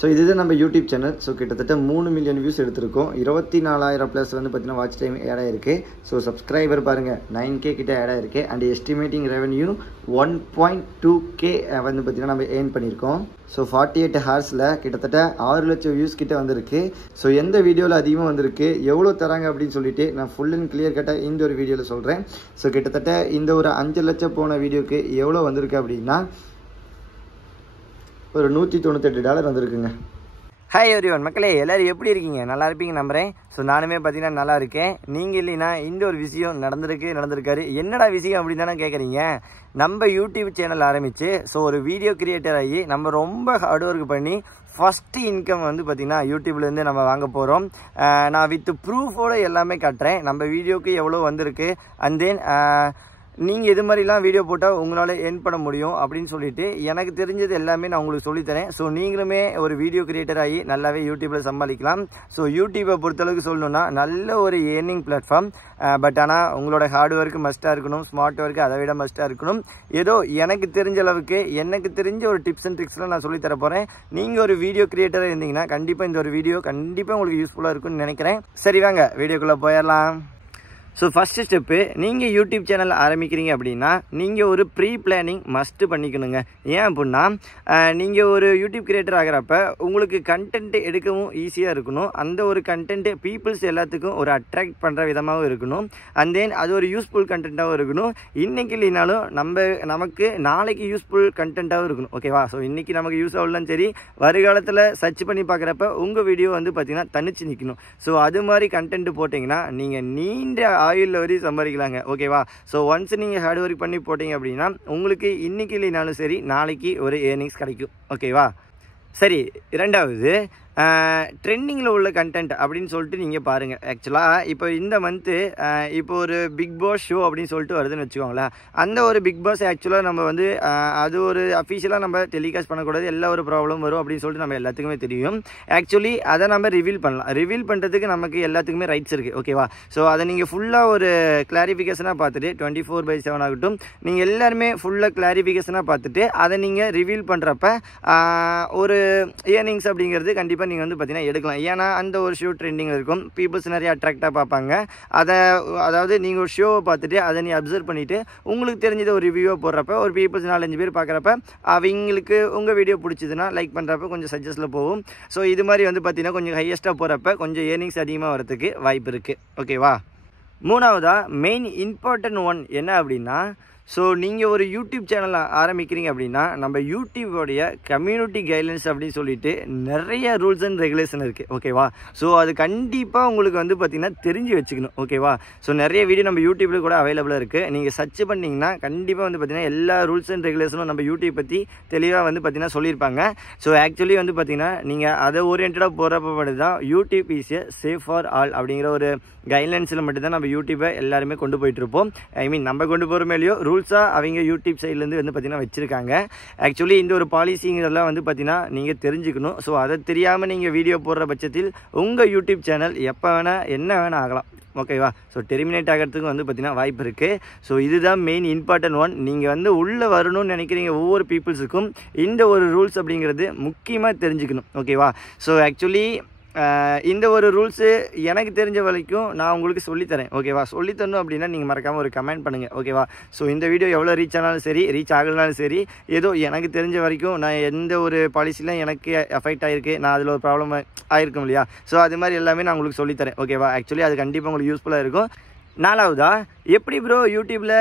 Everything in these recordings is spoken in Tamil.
ஸோ இதுதான் நம்ம யூடியூப் சேனல். ஸோ கிட்டத்தட்ட 3 மில்லியன் வியூஸ் எடுத்திருக்கோம். 24,000 ப்ளஸ் வந்து பார்த்தீங்கன்னா வாட்ச் டைம் ஆட் ஆயிருக்கு. ஸோ சப்ஸ்கிரைபர் பாருங்கள் 9K கிட்ட ஆட் ஆயிருக்கு. அண்ட் எஸ்டிமேட்டிங் ரெவன்யூ 1.2K வந்து பார்த்தீங்கன்னா நம்ம ஏர்ன் பண்ணியிருக்கோம். ஸோ 48 ஹார்ஸில் கிட்டத்தட்ட 6 லட்சம் வியூஸ் கிட்ட வந்திருக்கு. ஸோ எந்த வீடியோவில் அதிகமாக வந்திருக்கு, எவ்வளோ தராங்க அப்படின்னு சொல்லிட்டு நான் ஃபுல் அண்ட் கிளியர் கட்டாக இந்த ஒரு வீடியோவில் சொல்கிறேன். ஸோ கிட்டத்தட்ட இந்த ஒரு 5 லட்சம் போன வீடியோக்கு எவ்வளோ வந்திருக்கு அப்படின்னா ஒரு $198 வந்திருக்குங்க. ஹாய் எவ்ரிவன் மக்களே, எல்லோரும் எப்படி இருக்கீங்க? நல்லா இருப்பீங்க நம்புகிறேன். ஸோ நானுமே பார்த்தீங்கன்னா நல்லா இருக்கேன். நீங்கள் இல்லைன்னா இந்த ஒரு விஷயம் நடந்திருக்காரு. என்னடா விஷயம் அப்படின்னு தானே கேட்குறீங்க. நம்ம யூடியூப் சேனல் ஆரம்பித்து ஸோ ஒரு வீடியோ கிரியேட்டர் ஆகி நம்ம ரொம்ப ஹார்ட் ஒர்க் பண்ணி ஃபஸ்ட்டு இன்கம் வந்து பார்த்திங்கன்னா யூடியூப்லேருந்து நம்ம வாங்க போகிறோம். நான் வித் ப்ரூஃபோடு எல்லாமே காட்டுறேன். நம்ம வீடியோக்கு எவ்வளோ வந்திருக்கு, அண்ட் தென் நீங்கள் இது மாதிரிலாம் வீடியோ போட்டால் உங்களால் ஏர்ன் பண்ண முடியும் அப்படின்னு சொல்லிட்டு எனக்கு தெரிஞ்சது எல்லாமே நான் உங்களுக்கு சொல்லித்தரேன். ஸோ நீங்களுமே ஒரு வீடியோ கிரியேட்டர் ஆகி நல்லாவே யூடியூப்பில் சம்பாதிக்கலாம். ஸோ யூடியூப்பை பொறுத்தளவுக்கு சொல்லணுன்னா நல்ல ஒரு ஏர்னிங் பிளாட்ஃபார்ம். பட் ஆனால் உங்களோட ஹார்ட் ஒர்க் மஸ்ட்டாக இருக்கணும், ஸ்மார்ட் ஒர்க்கு அதை விட மஸ்ட்டாக இருக்கணும். ஏதோ எனக்கு தெரிஞ்ச அளவுக்கு எனக்கு தெரிஞ்ச ஒரு டிப்ஸ் அண்ட் ட்ரிக்ஸ்லாம் நான் சொல்லித்தர போகிறேன். நீங்கள் ஒரு வீடியோ கிரியேட்டராக இருந்தீங்கன்னா கண்டிப்பாக இந்த ஒரு வீடியோ கண்டிப்பாக உங்களுக்கு யூஸ்ஃபுல்லாக இருக்கும்னு நினைக்கிறேன். சரி வாங்க வீடியோக்குள்ளே போயிடலாம். ஸோ ஃபஸ்ட்டு ஸ்டெப்பு, நீங்கள் யூடியூப் சேனல் ஆரம்பிக்கிறீங்க அப்படின்னா நீங்கள் ஒரு ப்ரீ பிளானிங் மஸ்ட்டு பண்ணிக்கணுங்க. ஏன் அப்படின்னா நீங்கள் ஒரு யூடியூப் கிரியேட்டர் ஆகிறப்ப உங்களுக்கு கண்டென்ட் எடுக்கவும் ஈஸியாக இருக்கணும். அந்த ஒரு கண்டென்ட்டு பீப்புள்ஸ் எல்லாத்துக்கும் ஒரு அட்ராக்ட் பண்ணுற விதமாகவும் இருக்கணும். அண்ட் தென் அது ஒரு யூஸ்ஃபுல் கண்டென்ட்டாகவும் இருக்கணும். இன்றைக்கி இல்லைனாலும் நமக்கு நாளைக்கு யூஸ்ஃபுல் கண்டென்ட்டாகவும் இருக்கணும். ஓகேவா? ஸோ இன்றைக்கி நமக்கு யூஸ் ஆகலாம், சரி வருகாலத்தில் சர்ச் பண்ணி பார்க்குறப்ப உங்கள் வீடியோ வந்து பார்த்திங்கன்னா தனிச்சு நிற்கணும். ஸோ அது மாதிரி கண்டென்ட் போட்டிங்கன்னா நீங்கள் நீண்ட ஆயுளில் வரையும் சம்பாதிக்கலாங்க. ஓகேவா? ஸோ ஒன்ஸ் நீங்கள் ஹார்ட் ஒர்க் பண்ணி போட்டிங்க அப்படின்னா உங்களுக்கு இன்றைக்கி இல்லைனாலும் சரி நாளைக்கு ஒரு ஏர்னிங்ஸ் கிடைக்கும். ஓகேவா? சரி, இரண்டாவது ட்ரெண்டிங்கில் உள்ள கண்டென்ட் அப்படின்னு சொல்லிட்டு நீங்கள் பாருங்கள். ஆக்சுவலாக இப்போ இந்த மந்த்து இப்போ ஒரு பிக் பாஸ் ஷோ அப்படின்னு சொல்லிட்டு வருதுன்னு வச்சுக்கோங்களேன். அந்த ஒரு பிக் பாஸ் ஆக்சுவலாக நம்ம வந்து அது ஒரு அஃபிஷியலாக நம்ம டெலிகாஸ்ட் பண்ணக்கூடாது, எல்லா ஒரு ப்ராப்ளம் வரும் அப்படின்னு சொல்லிட்டு நம்ம எல்லாத்துக்குமே தெரியும். ஆக்சுவலி அதை நம்ம ரிவீல் பண்ணலாம். ரிவீல் பண்ணுறதுக்கு நமக்கு எல்லாத்துக்குமே ரைட்ஸ் இருக்குது. ஓகேவா? ஸோ அதை நீங்கள் ஃபுல்லாக ஒரு கிளாரிஃபிகேஷனாக பார்த்துட்டு 24/7 ஆகட்டும், நீங்கள் எல்லாருமே ஃபுல்லாக கிளாரிஃபிகேஷனாக பார்த்துட்டு அதை நீங்கள் ரிவீல் பண்ணுறப்ப ஒரு ஏர்னிங்ஸ் அப்படிங்கிறது கண்டிப்பாக நீங்கள் வந்து பார்த்தீங்கன்னா எடுக்கலாம். ஏன்னா அந்த ஒரு ஷோ ட்ரெண்டிங்கில் இருக்கும், பீப்புள்ஸ் நிறைய அட்ராக்டாக பார்ப்பாங்க. அதாவது நீங்கள் ஒரு ஷோவை பார்த்துட்டு அதை நீ அப்சர்வ் பண்ணிவிட்டு உங்களுக்கு தெரிஞ்சதை ஒரு ரிவ்யூவை போடுறப்ப ஒரு பீப்புள்ஸ் 4-5 பேர் பார்க்குறப்ப அவங்களுக்கு உங்கள் வீடியோ பிடிச்சதுன்னா லைக் பண்ணுறப்ப கொஞ்சம் சஜஸ்டில் போகும். ஸோ இது மாதிரி வந்து பார்த்தீங்கன்னா கொஞ்சம் ஹையஸ்ட்டாக போகிறப்ப கொஞ்சம் ஏர்னிங்ஸ் அதிகமாக வரதுக்கு வாய்ப்பு இருக்குது. ஓகேவா? மூணாவதாக மெயின் இம்பார்ட்டன்ட் ஒன் என்ன அப்படின்னா, ஸோ நீங்கள் ஒரு யூடியூப் சேனல் ஆரம்பிக்கிறீங்க அப்படின்னா நம்ம யூடியூபோடைய கம்யூனிட்டி கைட்லைன்ஸ் அப்படின்னு சொல்லிட்டு நிறைய ரூல்ஸ் அண்ட் ரெகுலேஷன் இருக்குது. ஓகேவா? ஸோ அது கண்டிப்பாக உங்களுக்கு வந்து பார்த்திங்கன்னா தெரிஞ்சு வச்சுக்கணும். ஓகேவா? ஸோ நிறைய வீடியோ நம்ம யூடியூப்பில் கூட அவைலபிளாக இருக்குது. நீங்கள் சர்ச் பண்ணிங்கன்னா கண்டிப்பாக வந்து பார்த்திங்கன்னா எல்லா ரூல்ஸ் அண்ட் ரெகுலேஷனும் நம்ம யூடியூப் பற்றி தெளிவாக வந்து பார்த்திங்கன்னா சொல்லியிருப்பாங்க. ஸோ ஆக்சுவலி வந்து பார்த்திங்கன்னா நீங்கள் அதை ஓரியன்டாக போகிறப்ப மட்டும் தான் YouTube is a safe for all அப்படிங்கிற ஒரு கைட்லைன்ஸில் மட்டும்தான் நம்ம யூடியூப்பை எல்லாருமே கொண்டு போயிட்டுருப்போம். ஐ மீன் நம்ம கொண்டு போகிற மேலேயோ ரூல்ஸாக அவங்க யூடியூப் சைட்லேருந்து வந்து பார்த்திங்கன்னா வச்சுருக்காங்க. ஆக்சுவலி இந்த ஒரு பாலிசிங்கிறதெல்லாம் வந்து பார்த்திங்கன்னா நீங்கள் தெரிஞ்சுக்கணும். ஸோ அதை தெரியாமல் நீங்கள் வீடியோ போடுற பட்சத்தில் உங்கள் யூடியூப் சேனல் எப்போ வேணால் என்ன வேணால் ஆகலாம். ஓகேவா? ஸோ டெர்மினேட் ஆகிறதுக்கு வந்து பார்த்திங்கன்னா வாய்ப்பு இருக்குது. ஸோ இதுதான் மெயின் இம்பார்ட்டன்ட் ஒன். நீங்கள் வந்து உள்ளே வரணும்னு நினைக்கிறீங்க ஒவ்வொரு பீப்புள்ஸுக்கும் இந்த ஒரு ரூல்ஸ் அப்படிங்கிறது முக்கியமாக தெரிஞ்சுக்கணும். ஓகேவா? ஸோ ஆக்சுவலி இந்த ஒரு ரூல்ஸு எனக்கு தெரிஞ்ச வரைக்கும் நான் உங்களுக்கு சொல்லித்தரேன். ஓகேவா? சொல்லித்தரணும் அப்படின்னா நீங்கள் மறக்காமல் ஒரு கமெண்ட் பண்ணுங்கள். ஓகேவா? ஸோ இந்த வீடியோ எவ்வளோ ரீச் ஆனாலும் சரி, ரீச் ஆகலனாலும் சரி, ஏதோ எனக்கு தெரிஞ்ச வரைக்கும் நான் எந்த ஒரு பாலிசிலாம் எனக்கு எஃபெக்ட் ஆகிருக்கு, நான் அதில் ஒரு ப்ராப்ளம் ஆகிருக்கும் இல்லையா? ஸோ அது மாதிரி எல்லாமே நான் உங்களுக்கு சொல்லித்தரேன். ஓகேவா? ஆக்சுவலி அது கண்டிப்பாக உங்களுக்கு யூஸ்ஃபுல்லாக இருக்கும். நாலாவதா, எப்படி ப்ரோ யூடியூப்பில்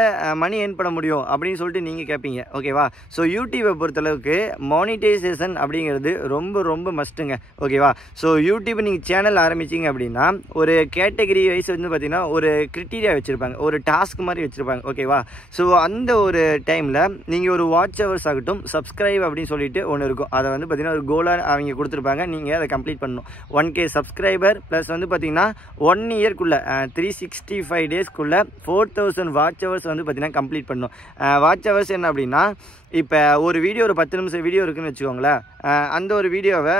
மணி ஏர்ன் பண்ண முடியும் அப்படின்னு சொல்லிட்டு நீங்கள் கேட்பீங்க. ஓகேவா? ஸோ யூடியூப்பை பொறுத்தளவுக்கு மானிட்டைசேஷன் அப்படிங்கிறது ரொம்ப ரொம்ப மஸ்ட்டுங்க. ஓகேவா? ஸோ யூடியூப் நீங்கள் சேனல் ஆரம்பிச்சிங்க அப்படின்னா ஒரு கேட்டகரி வைஸ் வந்து பார்த்திங்கன்னா ஒரு கிரிட்டீரியா வச்சுருப்பாங்க, ஒரு டாஸ்க் மாதிரி வச்சுருப்பாங்க. ஓகேவா? ஸோ அந்த ஒரு டைமில் நீங்கள் ஒரு வாட்ச் ஹவர்ஸ் ஆகட்டும், சப்ஸ்கிரைப் அப்படின்னு சொல்லிட்டு ஒன்று இருக்கும். அதை வந்து பார்த்திங்கன்னா ஒரு கோலாக அவங்க கொடுத்துருப்பாங்க. நீங்கள் அதை கம்ப்ளீட் பண்ணணும். 1K சப்ஸ்கிரைபர் ப்ளஸ் வந்து பார்த்திங்கன்னா 1 இயர்க்குள்ளே 365 டேஸ்க்குள்ளே 4000 வாட்ச் ஹவர்ஸ் வந்து பார்த்திங்கன்னா கம்ப்ளீட் பண்ணணும். வாட்ச் ஹவர்ஸ் என்ன அப்படின்னா இப்போ ஒரு வீடியோ ஒரு 10 நிமிஷம் வீடியோ இருக்குன்னு வச்சுக்கோங்களேன். அந்த ஒரு வீடியோவை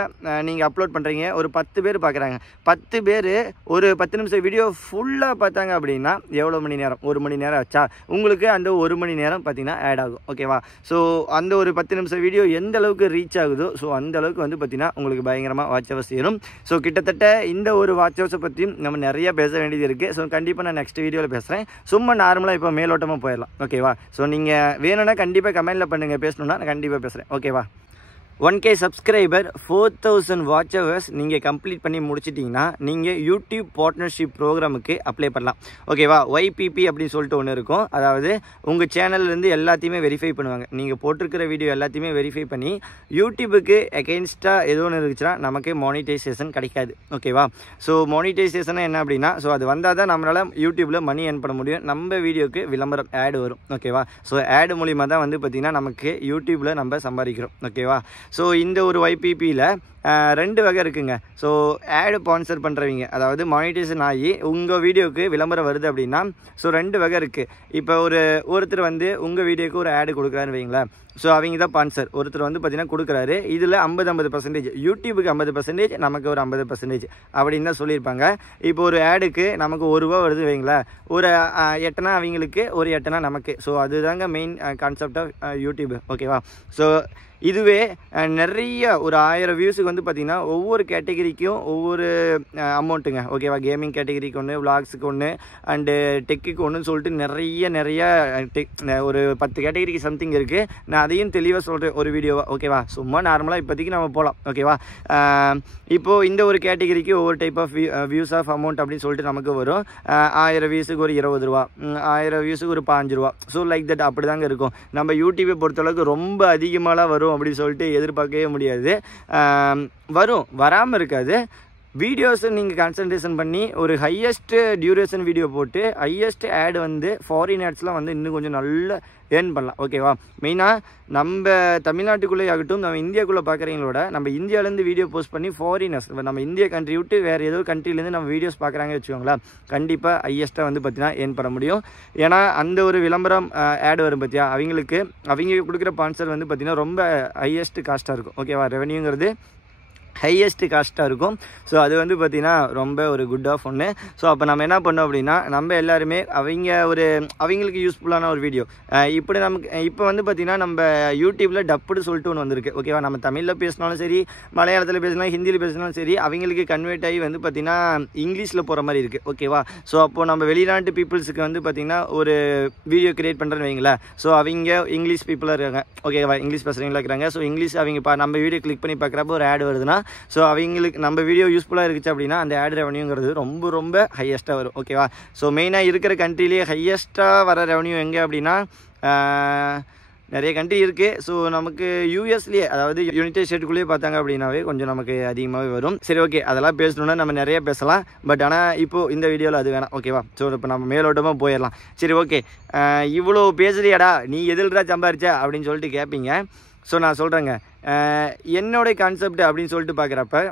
நீங்கள் அப்லோட் பண்ணுறீங்க, ஒரு 10 பேர் பார்க்குறாங்க. 10 பேர் ஒரு 10 நிமிஷம் வீடியோ ஃபுல்லாக பார்த்தாங்க அப்படின்னா எவ்வளோ மணி நேரம்? 1 மணி நேரம் ஆச்சா? உங்களுக்கு அந்த 1 மணி நேரம் பார்த்தீங்கன்னா ஆட் ஆகும். ஓகேவா? ஸோ அந்த ஒரு 10 நிமிஷம் வீடியோ எந்த அளவுக்கு ரீச் ஆகுதோ ஸோ அந்த அளவுக்கு வந்து பார்த்தீங்கன்னா உங்களுக்கு பயங்கரமாக வாட்ச் ஹவர்ஸ் ஏறும். ஸோ கிட்டத்தட்ட இந்த ஒரு வாட்ச் ஹவர்ஸை பற்றியும் நம்ம நிறைய பேச வேண்டியது இருக்குது. ஸோ கண்டிப்பாக நான் நெக்ஸ்ட் வீடியோவில் பேசுகிறேன். சும்மா நார்மலாக இப்போ மேலோட்டமாக போயிடலாம். ஓகேவா? ஸோ நீங்கள் வேணும்னா கண்டிப்பாக கமெண்ட்டில் பண்ணுங்கள், பேசணுன்னா நான் கண்டிப்பாக பேசுகிறேன். ஓகேவா? 1K சப்ஸ்கிரைபர் 4000 வாட்ச் ஹவர்ஸ் நீங்கள் கம்ப்ளீட் பண்ணி முடிச்சிட்டிங்கன்னா நீங்கள் யூடியூப் பார்ட்னர்ஷிப் ப்ரோக்ராமுக்கு அப்ளை பண்ணலாம். ஓகேவா? YPP அப்படின்னு சொல்லிட்டு ஒன்று இருக்கும். அதாவது உங்கள் சேனல்லேருந்து எல்லாத்தையுமே வெரிஃபை பண்ணுவாங்க. நீங்கள் போட்டிருக்கிற வீடியோ எல்லாத்தையுமே வெரிஃபை பண்ணி யூடியூபுக்கு அகெயின்ஸ்டாக ஏதோ ஒன்று இருந்துச்சுன்னா நமக்கு மானிட்டைசேஷன் கிடைக்காது. ஓகேவா? ஸோ மானிட்டைசேஷன் என்ன அப்படின்னா, ஸோ அது வந்தால் தான் நம்மளால் யூடியூப்பில் மணி ஏர்ன் பண்ண முடியும். நம்ம வீடியோக்கு விளம்பரம் ஆடு வரும். ஓகேவா? ஸோ ஆடு மூலிமா தான் வந்து பார்த்திங்கன்னா நமக்கு யூடியூப்பில் நம்ம சம்பாதிக்கிறோம். ஓகேவா? ஸோ இந்த ஒரு YPPயில் 2 வகை இருக்குங்க. ஸோ ஆடு ஸ்பான்சர் பண்ணுறவங்க, அதாவது மானிட்டைசேஷன் ஆகி உங்கள் வீடியோவுக்கு விளம்பரம் வருது அப்படின்னா, ஸோ 2 வகை இருக்குது. இப்போ ஒருத்தர் வந்து உங்கள் வீடியோக்கு ஒரு ஆடு கொடுக்குறாருன்னு வைங்களேன். ஸோ அவங்க தான் ஸ்பான்சர். ஒருத்தர் வந்து பார்த்தீங்கன்னா கொடுக்குறாரு. இதில் 50% யூடியூபுக்கு 50%, நமக்கு ஒரு 50% அப்படின்னு தான் சொல்லியிருப்பாங்க. இப்போ ஒரு ஆடுக்கு நமக்கு ₹1 வருது வைங்களேன். ஒரு 8 அவங்களுக்கு, ஒரு 8 நமக்கு. ஸோ அதுதாங்க மெயின் கான்செப்ட் ஆஃப் யூடியூப். ஓகேவா? ஸோ இதுவே நிறைய ஒரு 1000 வியூஸுக்கு வந்து பார்த்திங்கன்னா ஒவ்வொரு கேட்டகரிக்கும் ஒவ்வொரு அமௌண்ட்டுங்க. ஓகேவா? கேமிங் கேட்டகரிக்கு ஒன்று, விளாக்ஸுக்கு ஒன்று, அண்டு டெக்குக்கு ஒன்றுன்னு சொல்லிட்டு நிறைய ஒரு 10 கேட்டகரிக்கு சம்திங் இருக்குது. நான் அதையும் தெளிவாக சொல்கிறேன் ஒரு வீடியோவாக. ஓகேவா? சும்மா நார்மலாக இப்போதைக்கு நம்ம போகலாம். ஓகேவா? இப்போது இந்த ஒரு கேட்டகரிக்கு ஒவ்வொரு type of views of amount அப்படின்னு சொல்லிட்டு நமக்கு வரும். 1000 வியூஸுக்கு ஒரு ₹20, 1000 வியூஸுக்கு ஒரு ₹5. ஸோ லைக் தட் அப்படி தாங்க இருக்கும். நம்ம யூடியூப்பை பொறுத்தளவுக்கு ரொம்ப அதிகமாகலாம் வரும் அப்படின்னு சொல்லிட்டு எதிர்பார்க்கவே முடியாது. வரும், வராமல் இருக்காது. வீடியோஸை நீங்கள் கான்சன்ட்ரேஷன் பண்ணி ஒரு ஹையஸ்ட்டு டியூரேஷன் வீடியோ போட்டு ஹையஸ்ட் ஆட் வந்து ஃபாரின் ஆட்ஸ்லாம் வந்து இன்னும் கொஞ்சம் நல்லா ஏர்ன் பண்ணலாம். ஓகேவா? மெயினாக நம்ம தமிழ்நாட்டுக்குள்ளே ஆகட்டும், நம்ம இந்தியாவுக்குள்ளே பார்க்குறவங்களோட நம்ம இந்தியாவிலேருந்து வீடியோ போஸ்ட் பண்ணி ஃபாரினர்ஸ் நம்ம இந்தியா கண்ட்ரி விட்டு வேறு ஏதோ கண்ட்ரிலேருந்து நம்ம வீடியோஸ் பார்க்குறாங்க வச்சுக்கோங்களேன், கண்டிப்பாக ஹையஸ்ட்டாக வந்து பார்த்தீங்கன்னா ஏர்ன் பண்ண முடியும். ஏன்னா அந்த ஒரு விளம்பரம் ஆட் வரும் பார்த்தியா, அவங்க கொடுக்குற ஸ்பான்சர் வந்து பார்த்திங்கன்னா ரொம்ப ஹையஸ்ட் காஸ்ட்டாக இருக்கும். ஓகேவா? ரெவன்யூங்கிறது ஹையஸ்ட் காஸ்ட்டாக இருக்கும். ஸோ அது வந்து பார்த்திங்கன்னா ரொம்ப ஒரு குட் ஆஃப் ஒன்று. ஸோ அப்போ நம்ம என்ன பண்ணோம் அப்படின்னா, நம்ம எல்லாருமே அவங்களுக்கு யூஸ்ஃபுல்லான ஒரு வீடியோ இப்படி நமக்கு இப்போ வந்து பார்த்திங்கன்னா நம்ம யூடியூப்பில் டப்புன்னு சொல்லிட்டு ஒன்று வந்திருக்கு. ஓகேவா? நம்ம தமிழில் பேசினாலும் சரி, மலையாளத்தில் பேசினாலும், ஹிந்தியில் பேசினாலும் சரி, அவங்களுக்கு கன்வெர்ட் ஆகி வந்து பார்த்திங்கன்னா இங்கிலீஷில் போகிற மாதிரி இருக்குது. ஓகேவா? ஸோ அப்போது நம்ம வெளிநாட்டு பீப்புள்ஸுக்கு வந்து பார்த்திங்கன்னா ஒரு வீடியோ கிரியேட் பண்ணுறேன்னு வைங்களேன். ஸோ அவங்க இங்கிலீஷ் பீப்புளாக இருக்காங்க. ஓகேவா? இங்கிலீஷ் பேசுகிறவங்களா இருக்கிறாங்க. ஸோ இங்கிலீஷ் அவங்க நம்ம வீடியோ கிளிக் பண்ணி பார்க்குறப்ப ஒரு ஆட் வருதுன்னா, ஸோ அவங்களுக்கு நம்ம வீடியோ யூஸ்ஃபுல்லாக இருந்துச்சு அப்படின்னா அந்த ஆட் ரெவன்யூங்கிறது ரொம்ப ஹையஸ்ட்டாக வரும். ஓகேவா? ஸோ மெயினாக இருக்கிற கண்ட்ரிலேயே ஹையஸ்ட்டாக வர ரெவன்யூ எங்கே அப்படின்னா நிறைய கண்ட்ரி இருக்குது. ஸோ நமக்கு யூஎஸ்லேயே, அதாவது யுனைடெட் ஸ்டேட்டுக்குள்ளேயே பார்த்தாங்க அப்படின்னாவே கொஞ்சம் நமக்கு அதிகமாகவே வரும். சரி, ஓகே, அதெல்லாம் பேசணுன்னா நம்ம நிறைய பேசலாம். பட் ஆனால் இப்போது இந்த வீடியோவில் அது வேணாம். ஓகேவா? ஸோ இப்போ நம்ம மேலோட்டமாக போயிடலாம். சரி, ஓகே, இவ்வளோ பேசுறியாடா, நீ எதில்டா சம்பாரிச்சா அப்படின்னு சொல்லிட்டு கேட்பீங்க. ஸோ நான் சொல்கிறேங்க, என்னோடய கான்செப்ட் அப்படின்னு சொல்லிட்டு பார்க்குறப்ப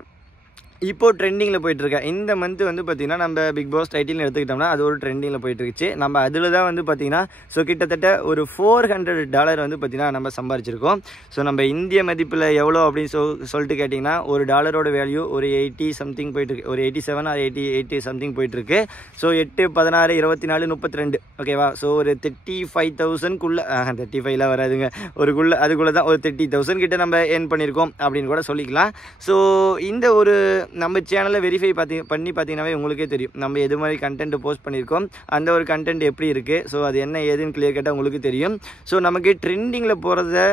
இப்போது ட்ரெண்டிங்கில் போயிட்டுருக்கேன். இந்த மந்த்து வந்து பார்த்திங்கன்னா நம்ம பிக் பாஸ் டைட்டில்னு எடுத்துக்கிட்டோம்னா அது ஒரு ட்ரெண்டிங்கில் போயிட்டுருக்குச்சு. நம்ம அதில் தான் வந்து பார்த்திங்கன்னா ஸோ கிட்டத்தட்ட ஒரு $400 வந்து பார்த்திங்கன்னா நம்ம சம்பாரிச்சிருக்கோம். ஸோ நம்ம இந்திய மதிப்பில் எவ்வளோ அப்படின்னு சொல்லிட்டு கேட்டிங்கன்னா ஒரு டாலரோட வேல்யூ ஒரு 80 சம்திங் போயிட்டுருக்கு. ஒரு 87 ஆர் 80 சம்திங் போயிட்டுருக்கு. ஸோ 8, 16, 24, 32. ஓகேவா? ஸோ ஒரு 35,000க்குள்ளே 35ல வராதுங்க, அதுக்குள்ளே தான் ஒரு 30,000 கிட்ட நம்ம ஏர்ன் பண்ணியிருக்கோம் அப்படின்னு கூட சொல்லிக்கலாம். ஸோ இந்த ஒரு நம்ம சேனலை வெரிஃபை பண்ணி பார்த்தீங்கன்னாவே உங்களுக்கே தெரியும் நம்ம எது மாதிரி கண்டென்ட் போஸ்ட் பண்ணியிருக்கோம், அந்த ஒரு கண்டென்ட் எப்படி இருக்குது, ஸோ அது என்ன ஏதுன்னு கிளியர் கேட்டால் உங்களுக்கு தெரியும். ஸோ நமக்கு ட்ரெண்டிங்கில் போகிறத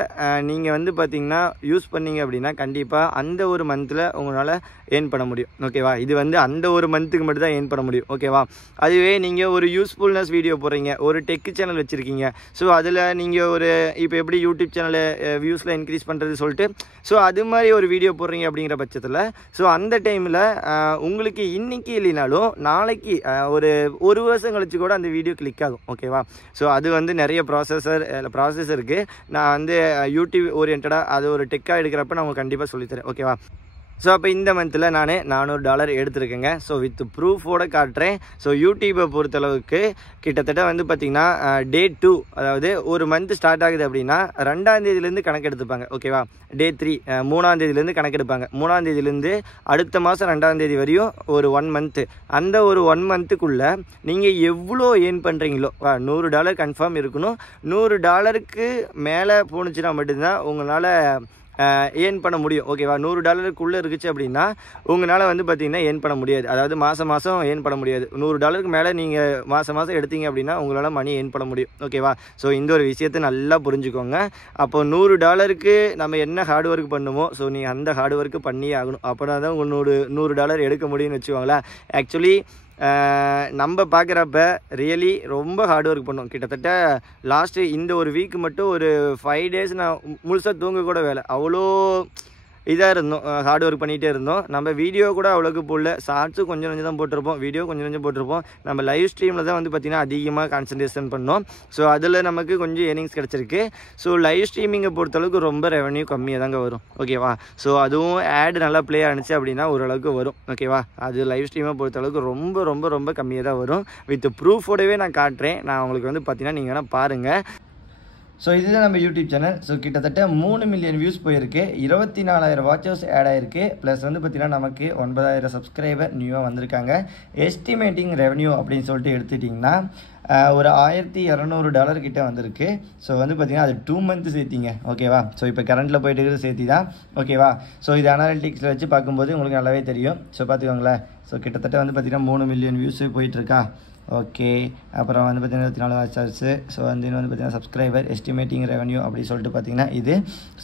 நீங்கள் வந்து பார்த்தீங்கன்னா யூஸ் பண்ணிங்க அப்படின்னா கண்டிப்பாக அந்த ஒரு மந்தில் உங்களால் ஏர்ன் பண்ண முடியும். ஓகேவா? இது வந்து அந்த ஒரு மந்த்துக்கு மட்டும் தான் ஏர்ன் பண்ண முடியும். ஓகேவா? அதுவே நீங்கள் ஒரு யூஸ்ஃபுல்னஸ் வீடியோ போடுறீங்க, ஒரு டெக் சேனல் வச்சுருக்கீங்க, ஸோ அதில் நீங்கள் ஒரு இப்போ எப்படி யூடியூப் சேனலை வியூஸில் இன்க்ரீஸ் பண்ணுறது சொல்லிட்டு ஸோ அது மாதிரி ஒரு வீடியோ போடுறீங்க அப்படிங்கிற பட்சத்தில் ஸோ அந்த டைமில் உங்களுக்கு இன்றைக்கி இல்லைனாலும் நாளைக்கு ஒரு வருஷம் கழிச்சு கூட அந்த வீடியோ கிளிக் ஆகும். ஓகேவா? ஸோ அது வந்து நிறைய ப்ராசஸ் இருக்குது. நான் வந்து யூடியூப் ஓரியன்டாக அது ஒரு டெக்காக எடுக்கிறப்ப நான் உங்களுக்கு கண்டிப்பாக சொல்லித்தரேன். ஓகேவா? ஸோ அப்போ இந்த மந்தில் நான் $400 எடுத்திருக்கேங்க. ஸோ வித் ப்ரூஃபோடு காட்டுறேன். ஸோ யூடியூப்பை பொறுத்தளவுக்கு கிட்டத்தட்ட வந்து பார்த்திங்கன்னா டே 2, அதாவது ஒரு மந்த் ஸ்டார்ட் ஆகுது அப்படின்னா 2ஆம் தேதியிலேருந்து கணக்கு எடுத்துப்பாங்க. ஓகேவா? டே 3 3ஆம் தேதியிலேருந்து கணக்கு எடுப்பாங்க. 3ஆம் தேதியிலேருந்து அடுத்த மாதம் 2ஆம் தேதி வரையும் ஒரு 1 மந்த்து. அந்த ஒரு 1 மந்த்துக்குள்ளே நீங்கள் எவ்வளோ ஏர்ன் பண்ணுறீங்களோ $100 கன்ஃபார்ம் இருக்கணும். $100க்கு மேலே போணுச்சுன்னா மட்டும்தான் உங்களால் ஏர்ன் பண்ண முடியும். ஓகேவா? $100க்குள்ளே இருந்துச்சு அப்படின்னா உங்களால் வந்து பார்த்திங்கன்னா ஏர்ன் பண்ண முடியாது. அதாவது மாதம் ஏர்ன் பண்ண முடியாது. $100க்கு மேலே நீங்கள் மாதம் எடுத்தீங்க அப்படின்னா உங்களால் மணி ஏர்ன் பண்ண முடியும். ஓகேவா? ஸோ இந்த ஒரு விஷயத்தை நல்லா புரிஞ்சுக்கோங்க. அப்போ $100க்கு நம்ம என்ன ஹார்ட் ஒர்க் பண்ணுமோ ஸோ நீங்கள் அந்த ஹார்ட் ஒர்க்கு பண்ணியே ஆகணும். அப்போனா தான் $100 எடுக்க முடியும்னு வச்சுக்கோங்களேன். ஆக்சுவலி நம்ம பார்க்குறப்ப ரியலி ரொம்ப ஹார்ட் ஒர்க் பண்ணோம். கிட்டத்தட்ட லாஸ்ட்டு இந்த ஒரு வீக் மட்டும் ஒரு 5 days நான் முழுசாக தூங்க கூட வேலை, அவ்வளோ இதாக இருந்தோம், ஹார்ட் ஒர்க் பண்ணிகிட்டே இருந்தோம். நம்ம வீடியோ கூட அவ்வளோக்கு போடல, ஷார்ட்ஸும் கொஞ்சம் தான் போட்டிருப்போம், வீடியோ கொஞ்சம் போட்டிருப்போம். நம்ம லைவ் ஸ்ட்ரீமில் தான் வந்து பார்த்திங்கன்னா அதிகமாக கான்சன்ட்ரேஷன் பண்ணோம். ஸோ அதில் நமக்கு கொஞ்சம் ஏர்னிங்ஸ் கிடச்சிருக்கு. ஸோ லைவ் ஸ்ட்ரீமிங்கை பொறுத்தளவுக்கு ரொம்ப ரெவன்யூ கம்மியாக தாங்க வரும். ஓகேவா? ஸோ அதுவும் ஆட் நல்லா ப்ளே ஆனிச்சு அப்படின்னா ஓரளவுக்கு வரும். ஓகேவா? அது லைவ் ஸ்ட்ரீமை பொறுத்தளவுக்கு ரொம்ப ரொம்ப ரொம்ப கம்மியாக தான் வரும். வித் ப்ரூஃபோடவே நான் காட்டுறேன். நான் உங்களுக்கு வந்து பார்த்திங்கன்னா நீங்கள் வேணால் பாருங்கள். ஸோ இதுதான் நம்ம யூடியூப் சேனல். ஸோ கிட்டத்தட்ட 3 மில்லியன் வியூஸ் போயிருக்கு, 24,000 வாட்சர்ஸ் ஆட் ஆயிருக்கு. ப்ளஸ் வந்து பார்த்திங்கன்னா நமக்கு 9,000 சப்ஸ்கிரைபர் நியூவாக வந்திருக்காங்க. எஸ்டிமேட்டிங் ரெவன்யூ அப்படின்னு சொல்லிட்டு எடுத்துட்டிங்கன்னா ஒரு $1,200 கிட்ட வந்திருக்கு. ஸோ வந்து பார்த்திங்கன்னா அது 2 மந்த் சேர்த்திங்க. ஓகேவா? ஸோ இப்போ கரண்ட்டில் போயிட்டு இருக்கிறது சேர்த்தி தான். ஓகேவா? ஸோ இது அனாலிட்டிக்ஸில் வச்சு பார்க்கும்போது உங்களுக்கு நல்லாவே தெரியும். ஸோ பார்த்துக்கோங்களேன். ஸோ கிட்டத்தட்ட வந்து பார்த்திங்கன்னா 3 மில்லியன் வியூஸு போயிட்டுருக்கா. ஓகே, அப்புறம் வந்து பார்த்திங்கன்னா 24 வாட்சர்ஸு. ஸோ வந்து பார்த்திங்கன்னா சப்ஸ்கிரைபர், எஸ்டிமேட்டிங் ரெவன்யூ அப்படி சொல்லிட்டு பார்த்திங்கன்னா இது.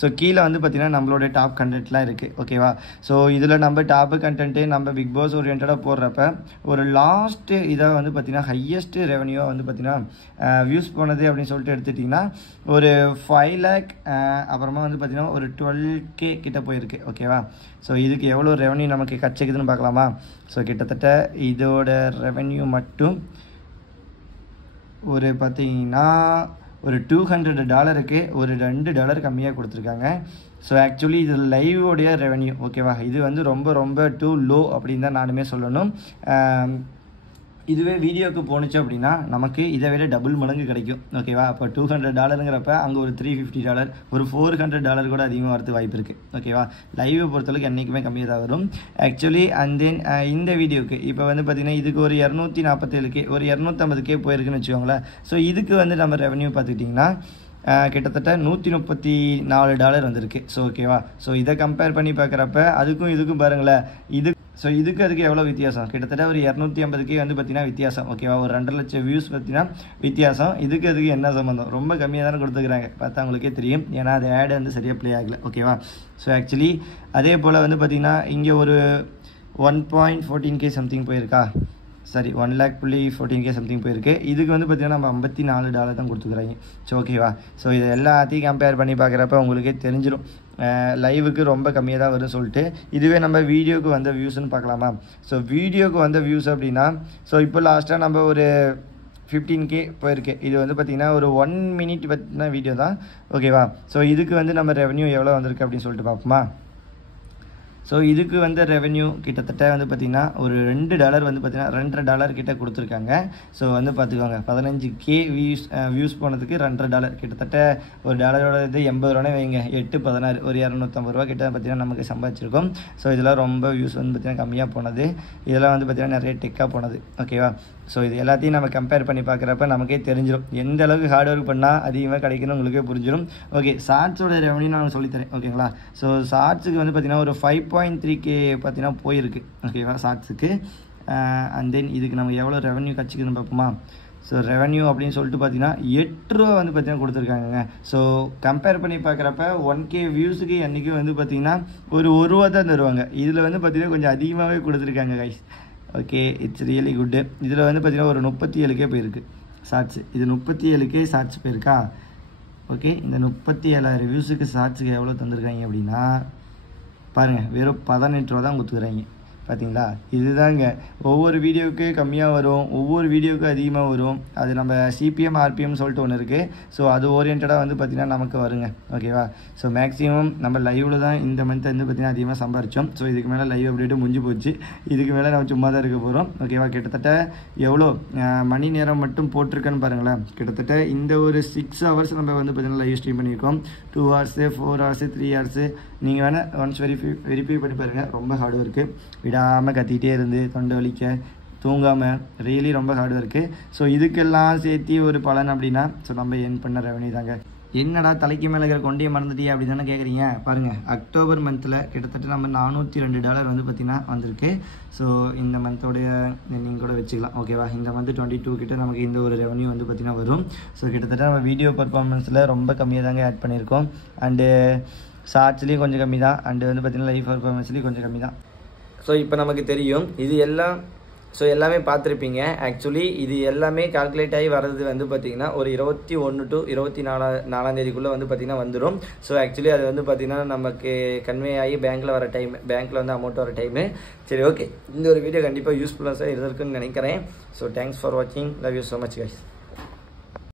ஸோ கீழே வந்து பார்த்திங்கன்னா நம்மளோட டாப் கண்டென்ட்லாம் இருக்குது. ஓகேவா? ஸோ இதில் நம்ம டாப்பு கண்டென்ட்டு நம்ம பிக் பாஸ் ஓரியன்டாக போடுறப்ப ஒரு லாஸ்ட்டு இதை வந்து பார்த்திங்கன்னா ஹையஸ்ட் ரெவன்யூவாக வந்து பார்த்திங்கன்னா வியூஸ் போனது அப்படின்னு சொல்லிட்டு எடுத்துட்டிங்கன்னா ஒரு 5 lakh, அப்புறமா வந்து பார்த்திங்கன்னா ஒரு 12K கிட்ட போயிருக்கு. ஓகேவா? ஸோ இதுக்கு எவ்வளோ ரெவன்யூ நமக்கு கிடச்சிக்குதுன்னு பார்க்கலாமா? ஸோ கிட்டத்தட்ட இதோட ரெவன்யூ மட்டும் ஒரு பார்த்திங்கன்னா ஒரு $200க்கு ஒரு $2 கம்மியாக கொடுத்துருக்காங்க. ஸோ ஆக்சுவலி இது லைவோடைய ரெவன்யூ. ஓகேவா? இது வந்து ரொம்ப ரொம்ப டூ லோ அப்படின்னு தான் நானுமே சொல்லணும். இதுவே வீடியோக்கு போணுச்சு அப்படின்னா நமக்கு இதை விட டபுள் மடங்கு கிடைக்கும். ஓகேவா? அப்போ $200ங்கிறப்ப அங்கே ஒரு $350, ஒரு $400 கூட அதிகமாக வரது வாய்ப்பு இருக்குது. ஓகேவா? லைவை பொறுத்தளவுக்கு என்றைக்குமே கம்மியாக தான் வரும். ஆக்சுவலி அண்ட் தென் இந்த வீடியோக்கு இப்போ வந்து பார்த்திங்கன்னா இதுக்கு ஒரு 247K, ஒரு 250K போயிருக்குன்னு வச்சுக்கோங்களேன். ஸோ இதுக்கு வந்து நம்ம ரெவன்யூ பார்த்துக்கிட்டிங்கன்னா கிட்டத்தட்ட $134 வந்திருக்கு. ஸோ ஓகேவா? ஸோ இதை கம்பேர் பண்ணி பார்க்குறப்ப அதுக்கும் இதுக்கும் பாருங்களேன். இதுக்கு அதுக்கு எவ்வளோ வித்தியாசம்? கிட்டத்தட்ட ஒரு 250K வந்து பார்த்திங்கன்னா வித்தியாசம். ஓகேவா? ஒரு 2 லட்சம் வியூஸ் பார்த்திங்கன்னா வித்தியாசம். இதுக்கு அதுக்கு என்ன சம்மந்தம்? ரொம்ப கம்மியாக தானே கொடுத்துக்கிறாங்க. பார்த்தா அவங்களுக்கே தெரியும். ஏன்னா அது ஆடு வந்து சரியாக ப்ளே ஆகலை. ஓகேவா? ஸோ ஆக்சுவலி அதே போல் வந்து பார்த்திங்கன்னா இங்கே ஒரு 1.14K சம்திங் போயிருக்கா? சரி, 1,14K சம்திங் போயிருக்கு. இதுக்கு வந்து பார்த்திங்கன்னா நம்ம $54 தான் கொடுத்துக்குறாங்க. ஸோ ஓகேவா? ஸோ இது எல்லாத்தையும் கம்பேர் பண்ணி பார்க்குறப்ப உங்களுக்கே தெரிஞ்சிடும் லைவுக்கு ரொம்ப கம்மியாக தான் வரும்னு சொல்லிட்டு. இதுவே நம்ம வீடியோக்கு வந்த வியூஸ்ன்னு பார்க்கலாமா? ஸோ வீடியோக்கு வந்த வியூஸ் அப்படின்னா ஸோ இப்போ லாஸ்ட்டாக நம்ம ஒரு 15K போயிருக்கு. இது வந்து பார்த்திங்கன்னா ஒரு 1 minute பற்றின வீடியோ தான். ஓகேவா? ஸோ இதுக்கு வந்து நம்ம ரெவன்யூ எவ்வளோ வந்திருக்கு அப்படின்னு சொல்லிட்டு பார்ப்போமா? ஸோ இதுக்கு வந்து ரெவென்யூ கிட்டத்தட்ட வந்து பார்த்திங்கன்னா ஒரு $2 வந்து பார்த்திங்கன்னா $2.5 கிட்ட கொடுத்துருக்காங்க. ஸோ வந்து பார்த்துக்கோங்க, 15K வியூஸ் போனதுக்கு $2.5, கிட்டத்தட்ட ஒரு டாலரோட இது 80 ரூபானே வைங்க, 8 16 ஒரு $250 கிட்ட பார்த்திங்கன்னா நமக்கு சம்பாதிச்சிருக்கோம். ஸோ இதெல்லாம் ரொம்ப வியூஸ் வந்து பார்த்திங்கன்னா கம்மியாக போனது. இதெல்லாம் வந்து பார்த்திங்கன்னா நிறைய டெக்காக போனது. ஓகேவா? ஸோ இது எல்லாத்தையும் நம்ம கம்பேர் பண்ணி பார்க்குறப்ப நமக்கே தெரிஞ்சிடும் எந்த அளவுக்கு ஹார்ட் ஒர்க் பண்ணால் அதிகமாக கிடைக்கணும் உங்களுக்கே புரிஞ்சிடும். ஓகே, ஷார்ட்ஸோட ரெவன்யூ நான் சொல்லித்தரேன். ஓகேங்களா? ஸோ ஷார்ட்ஸுக்கு வந்து பார்த்திங்கன்னா ஒரு 5.3K பார்த்திங்கன்னா போயிருக்கு. ஓகேவா? ஷார்ட்ஸுக்கு. அண்ட் தென் இதுக்கு நம்ம எவ்வளோ ரெவன்யூ கிடச்சிக்குதுன்னு பார்ப்போமா? ஸோ ரெவன்யூ அப்படின்னு சொல்லிட்டு பார்த்திங்கன்னா $8 வந்து பார்த்திங்கன்னா கொடுத்துருக்காங்க. ஸோ கம்பேர் பண்ணி பார்க்குறப்ப 1K வியூஸுக்கு என்றைக்கு வந்து பார்த்திங்கன்னா ஒரு $1 தான் தருவாங்க. இதில் வந்து பார்த்திங்கன்னா கொஞ்சம் அதிகமாகவே கொடுத்துருக்காங்க guys. Okay, it's really good. இதில் வந்து பார்த்திங்கன்னா ஒரு 37K போயிருக்கு ஷார்ட்ஸு. இது 37K ஷார்ட்ஸ் போயிருக்கா? ஓகே, இந்த 37,000 வியூஸுக்கு ஷார்ட்ஸுக்கு எவ்வளோ தந்துருக்காங்க அப்படின்னா பாருங்கள், வெறும் $18 தான் கொடுத்துக்குறாங்க. பார்த்தீங்களா, இதுதாங்க. ஒவ்வொரு வீடியோவுக்கு கம்மியாக வரும், ஒவ்வொரு வீடியோவுக்கு அதிகமாக வரும். அது நம்ம சிபிஎம் ஆர்பிஎம் சொல்லிட்டு ஒன்று இருக்குது. ஸோ அது ஓரியன்டாக வந்து பார்த்திங்கன்னா நமக்கு வருங்க. ஓகேவா. ஸோ மேக்ஸிமம் நம்ம லைவில் தான் இந்த மந்த் வந்து பார்த்திங்கன்னா அதிகமாக சம்பாரித்தோம். ஸோ இதுக்கு மேலே லைவ் அப்படியே முடிஞ்சு போச்சு. இதுக்கு மேலே நம்ம சும்மா தான் இருக்க போகிறோம். ஓகேவா. கிட்டத்தட்ட எவ்வளோ மணி நேரம் மட்டும் போட்டிருக்கேன்னு பாருங்களேன். கிட்டத்தட்ட இந்த ஒரு 6 hours நம்ம வந்து பார்த்திங்கன்னா லைவ் ஸ்ட்ரீம் பண்ணியிருக்கோம். 2 hours 4 hours 3 hours. நீங்கள் வேணால் ஒன்ஸ் வெரிஃபை பண்ணி பாருங்கள். ரொம்ப ஹார்ட் ஒர்க்கு, விடாமல் கத்திக்கிட்டே இருந்து தொண்டை வலிக்க தூங்காமல் ரியலி ரொம்ப ஹார்ட் ஒர்க்கு. ஸோ இதுக்கெல்லாம் சேர்த்து ஒரு பலன் அப்படின்னா ஸோ நம்ம ஏர்ன் பண்ண ரெவன்யூ தாங்க. என்னடா தலைக்கு மேலே இருக்கிற கொண்டையை மறந்துட்டியே அப்படி தானே கேட்குறீங்க. பாருங்கள், அக்டோபர் மந்தில் கிட்டத்தட்ட நம்ம $402 வந்து பார்த்திங்கன்னா வந்திருக்கு. ஸோ இந்த மந்தோடைய நீங்கள் கூட வச்சுக்கலாம். ஓகேவா. இந்த மந்த் 22 கிட்ட நமக்கு இந்த ஒரு ரெவன்யூ வந்து பார்த்திங்கன்னா வரும். ஸோ கிட்டத்தட்ட நம்ம வீடியோ பர்ஃபார்மன்ஸில் ரொம்ப கம்மியாக தாங்க ஆட் பண்ணியிருக்கோம். அண்டு ஷார்ட்ஸ்லேயும் கொஞ்சம் கம்மி தான். அண்டு வந்து பார்த்திங்கன்னா லைவ் பர்ஃபார்மன்ஸ்லேயும் கொஞ்சம் கம்மி தான். ஸோ இப்போ நமக்கு தெரியும் இது எல்லாம். ஸோ எல்லாமே பார்த்துருப்பீங்க. ஆக்சுவலி இது எல்லாமே கால்குலேட் ஆகி வர்றது வந்து பார்த்திங்கன்னா ஒரு 21 to 24 தேதிக்குள்ளே வந்து பார்த்திங்கன்னா வந்துடும். ஸோ ஆக்சுவலி அது வந்து பார்த்திங்கன்னா நமக்கு கன்வே ஆகி பேங்க்கில் வர டைம், பேங்க்கில் வந்து அமௌண்ட் வர டைமு. சரி, ஓகே. இந்த ஒரு வீடியோ கண்டிப்பாக யூஸ்ஃபுல்லாக இருந்திருக்குன்னு நினைக்கிறேன். ஸோ தேங்க்ஸ் ஃபார் வாட்சிங். Love you so much guys.